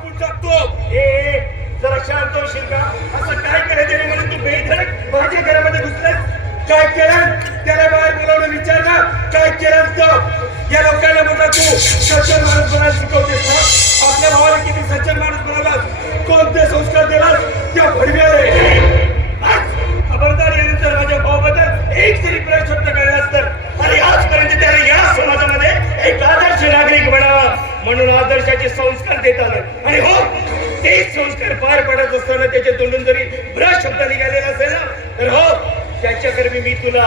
कापून टाकतो हे जरा शांत होशील का? असं काय करायचं नाही म्हणून तू बेधडक माझ्या घरामध्ये घुसलास? काय केलं? त्याला बाहेर बोलावलं विचारला. काय केलं तर या लोकांना म्हटलं तू सज्जन माणूस बनायला शिकवतेस आपल्या भावाला किती सज्जन माणूस बनायला कोणते संस्कार दिलास त्या भडव्यावर आहे म्हणून आदर्शाचे संस्कार देत आले. आणि हो तेच संस्कार पार पडत असताना त्याच्या तोंडून जरी ब्रश शब्द निघालेला असेल ना तर हो त्याच्याकरवी मी तुला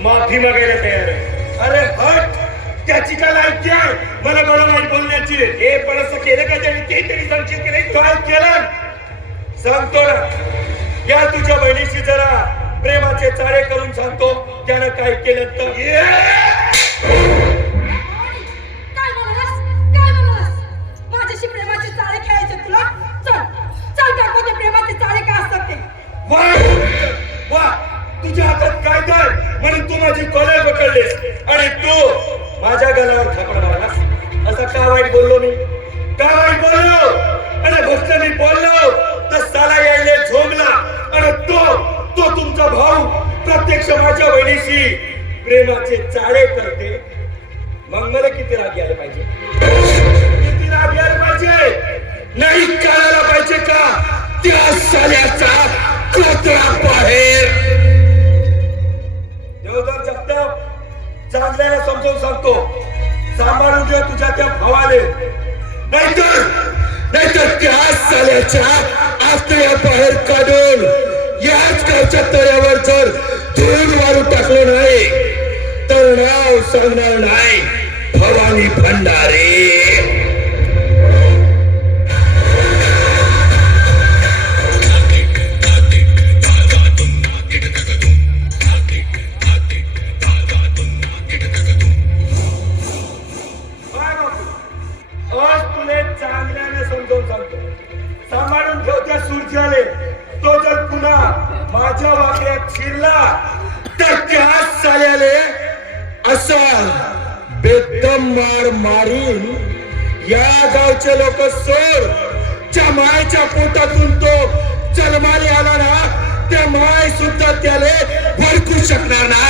माफी मागायला तयार आहे. अरे हट! त्याची काय लायकी आहे? मला बरं वाईट बोलण्याची. हे पण असं केलं का त्याने? ते तरी सांगशील की नाही? काय केलं? सांगतो ना. या तुझ्या बहिणीशी जरा प्रेमाचे चाळे करून सांगतो. त्यानं काय केलं तर? वा वा तुझ्या हातात काय काय? म्हणून तू माझी कॉलर पकडलीस. आणि तू माझ्या गलावर थापड मारलास असं का वाईट बोललो मी? का वाईट बोललो? आणि फक्त मी बोललो. तर साला यायले झोपला आणि तो तो तुमचा भाऊ प्रत्यक्ष माझ्या बहिणीशी प्रेमाचे चाळे करते. मग मला किती राग यायला पाहिजे? किती राग यायला पाहिजे? नाही करायला पाहिजे का? त्या साल्याचा कोत्रा बाहेर देवदार जगताप चांगल्याला समजावून सांगतो. सांभाळून घ्या तुझ्या त्या भावाले. नाहीतर नाहीतर त्याच साल्याच्या आत्या बाहेर काढून याच गावच्या तळ्यावर जर धूळ वारू टाकलं नाही तर नाव सांगणार नाही भवानी भंडारे. असा बेदम मार मारून या गावचे लोक सोड. ज्या मायच्या पोटातून तो जन्माले आला ना त्या माय सुद्धा त्याले भडकू शकणार नाही.